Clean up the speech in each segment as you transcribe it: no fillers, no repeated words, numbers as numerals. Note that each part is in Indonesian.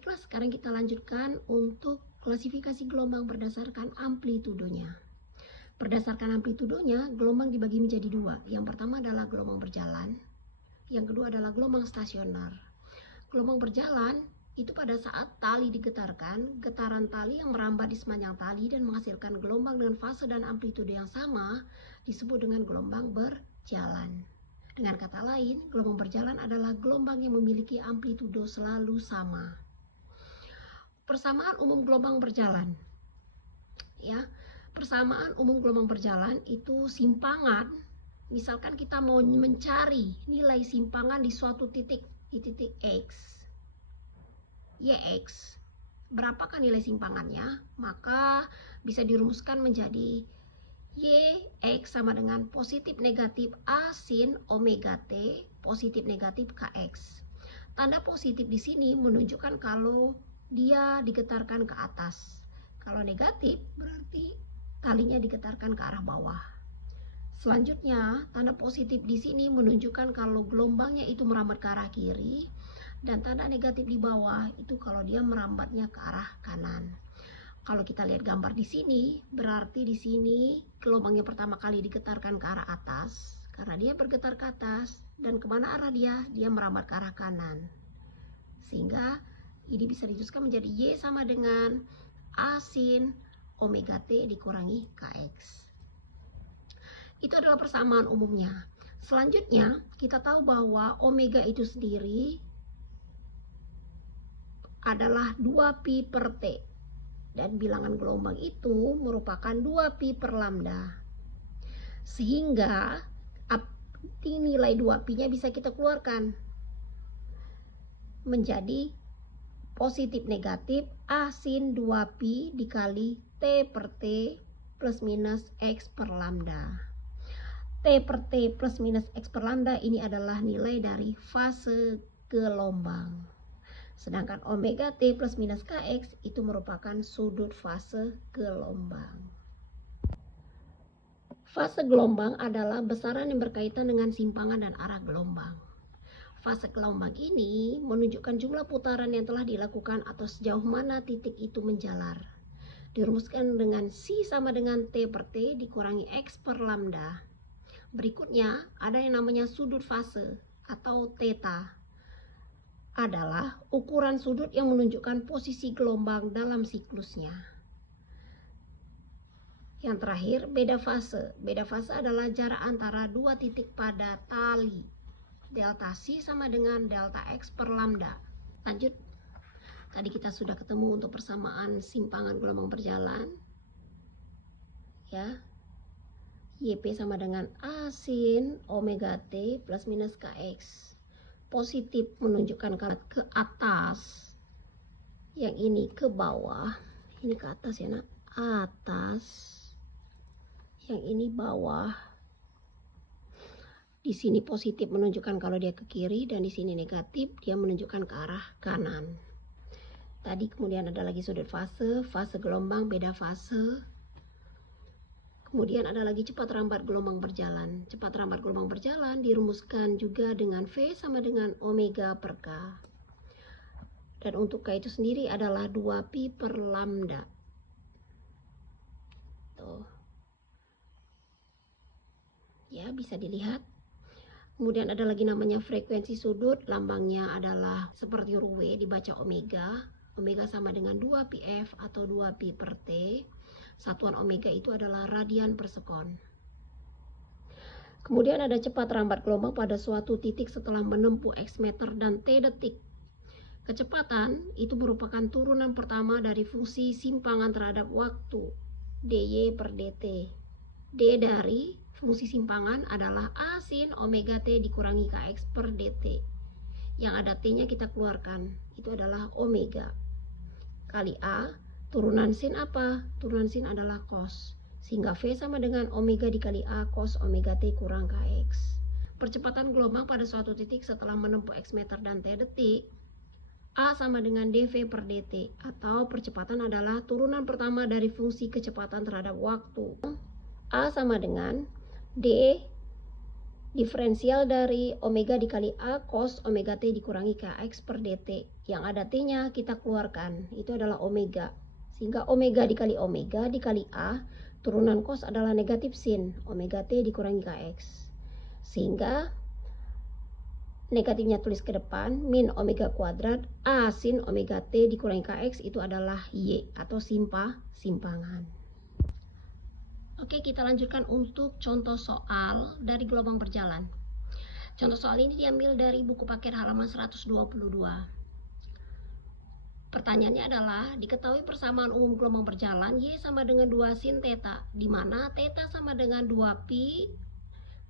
Baiklah, sekarang kita lanjutkan untuk klasifikasi gelombang berdasarkan amplitudonya. Berdasarkan amplitudonya, gelombang dibagi menjadi dua. Yang pertama adalah gelombang berjalan, yang kedua adalah gelombang stasioner. Gelombang berjalan itu pada saat tali digetarkan, getaran tali yang merambat di sepanjang tali dan menghasilkan gelombang dengan fase dan amplitudo yang sama disebut dengan gelombang berjalan. Dengan kata lain, gelombang berjalan adalah gelombang yang memiliki amplitudo selalu sama. Persamaan umum gelombang berjalan. Ya, persamaan umum gelombang berjalan itu simpangan. Misalkan kita mau mencari nilai simpangan di suatu titik, di titik X, YX. Berapakah nilai simpangannya? Maka bisa dirumuskan menjadi YX sama dengan positif negatif A sin omega T positif negatif KX. Tanda positif di sini menunjukkan kalau dia digetarkan ke atas. Kalau negatif berarti talinya digetarkan ke arah bawah. Selanjutnya, tanda positif di sini menunjukkan kalau gelombangnya itu merambat ke arah kiri, dan tanda negatif di bawah itu kalau dia merambatnya ke arah kanan. Kalau kita lihat gambar di sini, berarti di sini gelombangnya pertama kali digetarkan ke arah atas, karena dia bergetar ke atas, dan kemana arah dia? Dia merambat ke arah kanan. Sehingga ini bisa dituliskan menjadi Y sama dengan A sin omega T dikurangi KX. Itu adalah persamaan umumnya. Selanjutnya, kita tahu bahwa omega itu sendiri adalah 2pi per T. Dan bilangan gelombang itu merupakan 2pi per lambda. Sehingga nilai 2pi-nya bisa kita keluarkan menjadi positif negatif A sin 2pi dikali T per T plus minus X per lambda. T per T plus minus X per lambda ini adalah nilai dari fase gelombang. Sedangkan omega T plus minus KX itu merupakan sudut fase gelombang. Fase gelombang adalah besaran yang berkaitan dengan simpangan dan arah gelombang. Fase gelombang ini menunjukkan jumlah putaran yang telah dilakukan atau sejauh mana titik itu menjalar. Dirumuskan dengan C sama dengan T per T dikurangi X per lambda. Berikutnya ada yang namanya sudut fase atau theta. Adalah ukuran sudut yang menunjukkan posisi gelombang dalam siklusnya. Yang terakhir, beda fase. Beda fase adalah jarak antara dua titik pada tali. Delta C sama dengan delta X per lambda. Lanjut. Tadi kita sudah ketemu untuk persamaan simpangan gelombang berjalan. Ya. YP sama dengan A sin omega T plus minus KX. Positif menunjukkan ke atas. Yang ini ke bawah. Ini ke atas ya nak. Atas. Yang ini bawah. Di sini positif menunjukkan kalau dia ke kiri, dan di sini negatif dia menunjukkan ke arah kanan. Tadi kemudian ada lagi sudut fase, fase gelombang, beda fase. Kemudian ada lagi cepat rambat gelombang berjalan. Cepat rambat gelombang berjalan dirumuskan juga dengan V sama dengan omega per K. Dan untuk K itu sendiri adalah 2pi per lambda. Tuh. Ya, bisa dilihat. Kemudian ada lagi namanya frekuensi sudut, lambangnya adalah seperti huruf W, dibaca omega. Omega sama dengan 2pi F atau 2pi per T. Satuan omega itu adalah radian per sekon. Kemudian ada cepat rambat gelombang pada suatu titik setelah menempuh X meter dan T detik. Kecepatan itu merupakan turunan pertama dari fungsi simpangan terhadap waktu, dy per dt. D dari fungsi simpangan adalah A sin omega T dikurangi KX per dt. Yang ada T-nya kita keluarkan, itu adalah omega. Kali A, turunan sin apa? Turunan sin adalah cos. Sehingga V sama dengan omega dikali A cos omega T kurang KX. Percepatan gelombang pada suatu titik setelah menempuh X meter dan T detik, A sama dengan dV per dt. Atau percepatan adalah turunan pertama dari fungsi kecepatan terhadap waktu. A sama dengan D Diferensial dari omega dikali A cos omega T dikurangi KX per DT. Yang ada T-nya kita keluarkan, itu adalah omega. Sehingga omega dikali A, turunan cos adalah negatif sin omega T dikurangi KX. Sehingga negatifnya tulis ke depan, min omega kuadrat A sin omega T dikurangi KX itu adalah Y atau simpangan. Oke, kita lanjutkan untuk contoh soal dari gelombang berjalan. Contoh soal ini diambil dari buku paket halaman 122. Pertanyaannya adalah, diketahui persamaan umum gelombang berjalan Y sama dengan 2 sin theta, di mana theta sama dengan 2 pi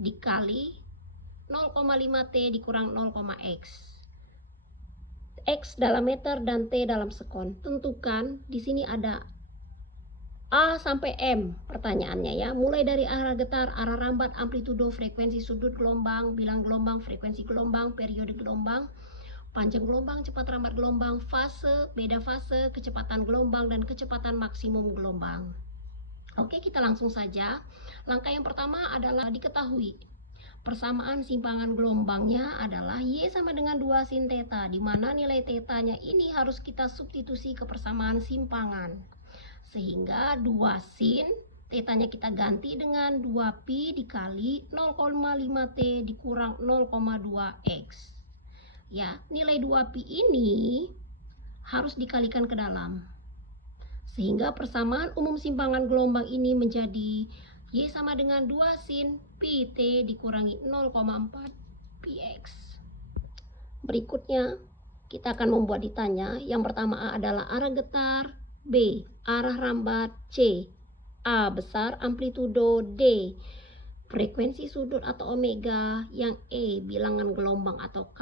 dikali 0,5 T dikurang 0,x. X dalam meter dan T dalam sekon. Tentukan, di sini ada A sampai M pertanyaannya ya. Mulai dari arah getar, arah rambat, amplitudo, frekuensi sudut gelombang, bilang gelombang, frekuensi gelombang, periode gelombang, panjang gelombang, cepat rambat gelombang, fase, beda fase, kecepatan gelombang, dan kecepatan maksimum gelombang. Oke, kita langsung saja. Langkah yang pertama adalah diketahui persamaan simpangan gelombangnya adalah Y sama dengan 2 sin theta, di mana nilai tetanya ini harus kita substitusi ke persamaan simpangan. Sehingga 2 sin tetanya kita ganti dengan 2 pi dikali 0,5 T dikurang 0,2x. Ya, nilai 2 pi ini harus dikalikan ke dalam. Sehingga persamaan umum simpangan gelombang ini menjadi Y sama dengan 2 sin pi T dikurangi 0,4 px. Berikutnya, kita akan membuat ditanya. Yang pertama A adalah arah getar, B arah rambat, C A besar amplitudo, D frekuensi sudut atau omega, yang E bilangan gelombang atau K,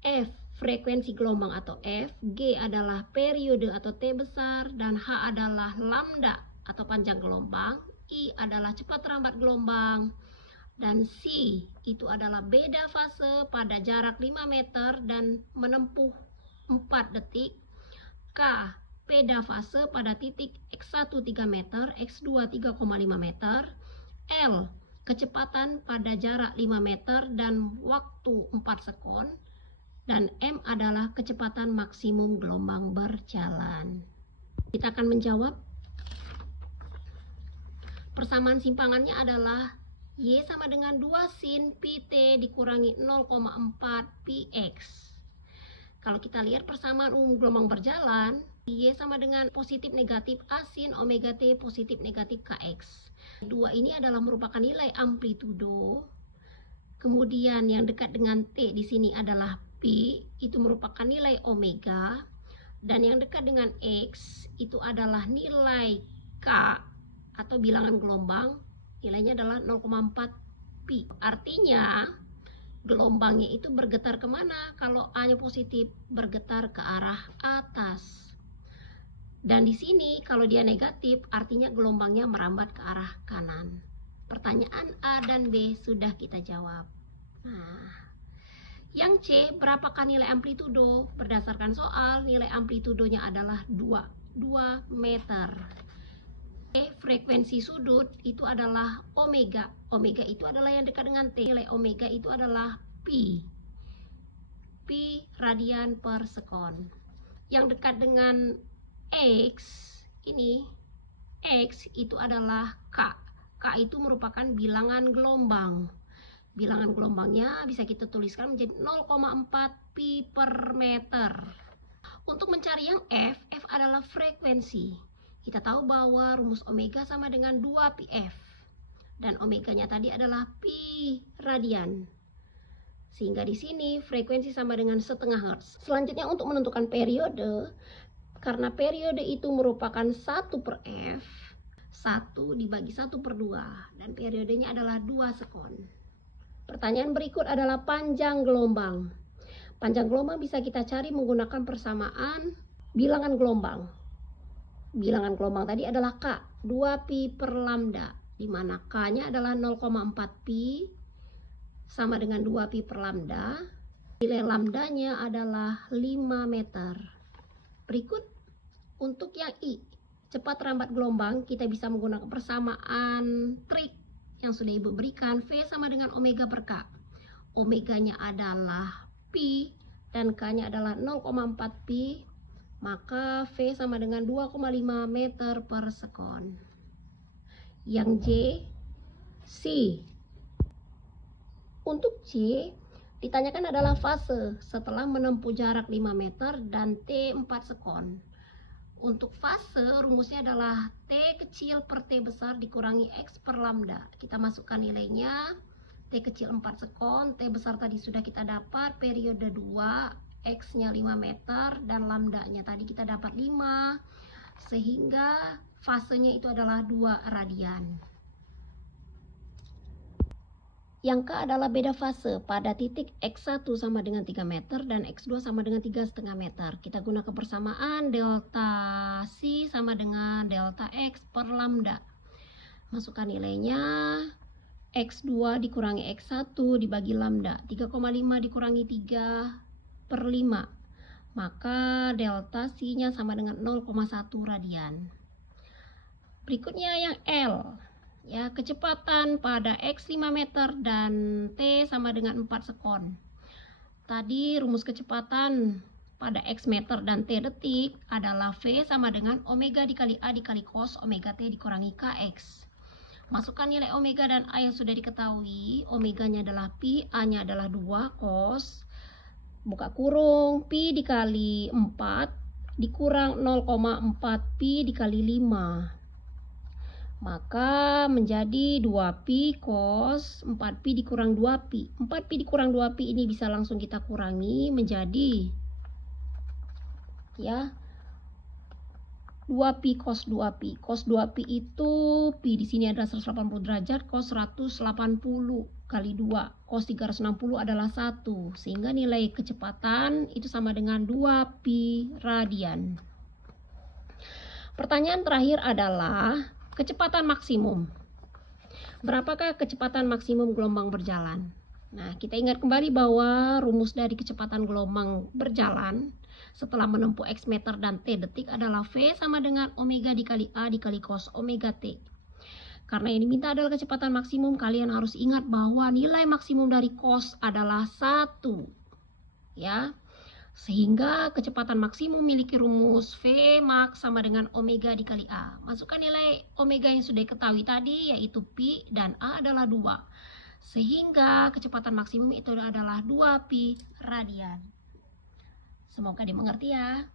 F frekuensi gelombang atau F, G adalah periode atau T besar, dan H adalah lambda atau panjang gelombang, I adalah cepat rambat gelombang, dan C itu adalah beda fase pada jarak 5 meter dan menempuh 4 detik, K beda fase pada titik X1 3 meter, X2 3,5 meter, L kecepatan pada jarak 5 meter dan waktu 4 sekon, dan M adalah kecepatan maksimum gelombang berjalan. Kita akan menjawab. Persamaan simpangannya adalah Y sama dengan 2 sin pi T dikurangi 0,4 px. Kalau kita lihat persamaan umum gelombang berjalan, Y sama dengan positif negatif A sin omega T positif negatif Kx. Dua ini adalah merupakan nilai amplitudo. Kemudian yang dekat dengan T di sini adalah Pi, itu merupakan nilai omega. Dan yang dekat dengan X itu adalah nilai K atau bilangan gelombang, nilainya adalah 0,4 pi. Artinya gelombangnya itu bergetar kemana? Kalau A-nya positif, bergetar ke arah atas. Dan di sini kalau dia negatif, artinya gelombangnya merambat ke arah kanan. Pertanyaan A dan B sudah kita jawab. Nah, yang C, berapakah nilai amplitudo? Berdasarkan soal, nilai amplitudonya adalah 2 meter. E, frekuensi sudut itu adalah omega. Omega itu adalah yang dekat dengan T. Nilai omega itu adalah pi. Pi radian per sekon. Yang dekat dengan X, ini X itu adalah K. K itu merupakan bilangan gelombang. Bilangan gelombangnya bisa kita tuliskan menjadi 0,4 pi per meter. Untuk mencari yang F, F adalah frekuensi. Kita tahu bahwa rumus omega sama dengan 2 pi F. Dan omeganya tadi adalah pi radian. Sehingga di sini frekuensi sama dengan setengah hertz. Selanjutnya untuk menentukan periode, karena periode itu merupakan 1 per F, 1 dibagi 1 per 2, dan periodenya adalah 2 sekon. Pertanyaan berikut adalah panjang gelombang. Panjang gelombang bisa kita cari menggunakan persamaan bilangan gelombang. Bilangan gelombang tadi adalah K, 2 pi per lambda, di mana K-nya adalah 0,4 pi sama dengan 2 pi per lambda. Nilai lambdanya adalah 5 meter. Berikut untuk yang I, cepat rambat gelombang, kita bisa menggunakan persamaan trik yang sudah Ibu berikan, V sama dengan omega per K. Omeganya adalah pi dan K-nya adalah 0,4 pi, maka V sama dengan 2,5 meter per sekon. Yang J, C. Untuk C, ditanyakan adalah fase setelah menempuh jarak 5 meter dan T 4 sekon. Untuk fase, rumusnya adalah T kecil per T besar dikurangi X per lambda. Kita masukkan nilainya, T kecil 4 sekon, T besar tadi sudah kita dapat, periode 2, X-nya 5 meter, dan lambdanya tadi kita dapat 5, sehingga fasenya itu adalah 2 radian. Yang K adalah beda fase pada titik X1 sama dengan 3 meter dan X2 sama dengan 3,5 meter. Kita gunakan persamaan delta C sama dengan delta X per lambda. Masukkan nilainya, X2 dikurangi X1 dibagi lambda, 3,5 dikurangi 3 per 5. Maka delta C-nya sama dengan 0,1 radian. Berikutnya yang L. Ya, kecepatan pada X 5 meter dan T sama dengan 4 sekon. Tadi rumus kecepatan pada X meter dan T detik adalah V sama dengan omega dikali A dikali cos omega T dikurangi KX. Masukkan nilai omega dan A yang sudah diketahui. Omeganya adalah pi, A-nya adalah 2 cos, buka kurung, pi dikali 4 dikurang 0,4 pi dikali 5. Maka menjadi 2pi cos 4pi dikurang 2pi. 4pi dikurang 2pi ini bisa langsung kita kurangi menjadi ya 2pi cos 2pi. Cos 2pi itu pi di sini adalah 180 derajat, cos 180 kali 2. Cos 360 adalah 1. Sehingga nilai kecepatan itu sama dengan 2pi radian. Pertanyaan terakhir adalah kecepatan maksimum. Berapakah kecepatan maksimum gelombang berjalan? Nah, kita ingat kembali bahwa rumus dari kecepatan gelombang berjalan setelah menempuh X meter dan T detik adalah V sama dengan omega dikali A dikali cos omega T. Karena yang diminta adalah kecepatan maksimum, kalian harus ingat bahwa nilai maksimum dari cos adalah 1. Ya. Sehingga kecepatan maksimum memiliki rumus V max sama dengan omega dikali A. Masukkan nilai omega yang sudah diketahui tadi, yaitu pi, dan A adalah 2. Sehingga kecepatan maksimum itu adalah 2pi radian. Semoga dimengerti ya.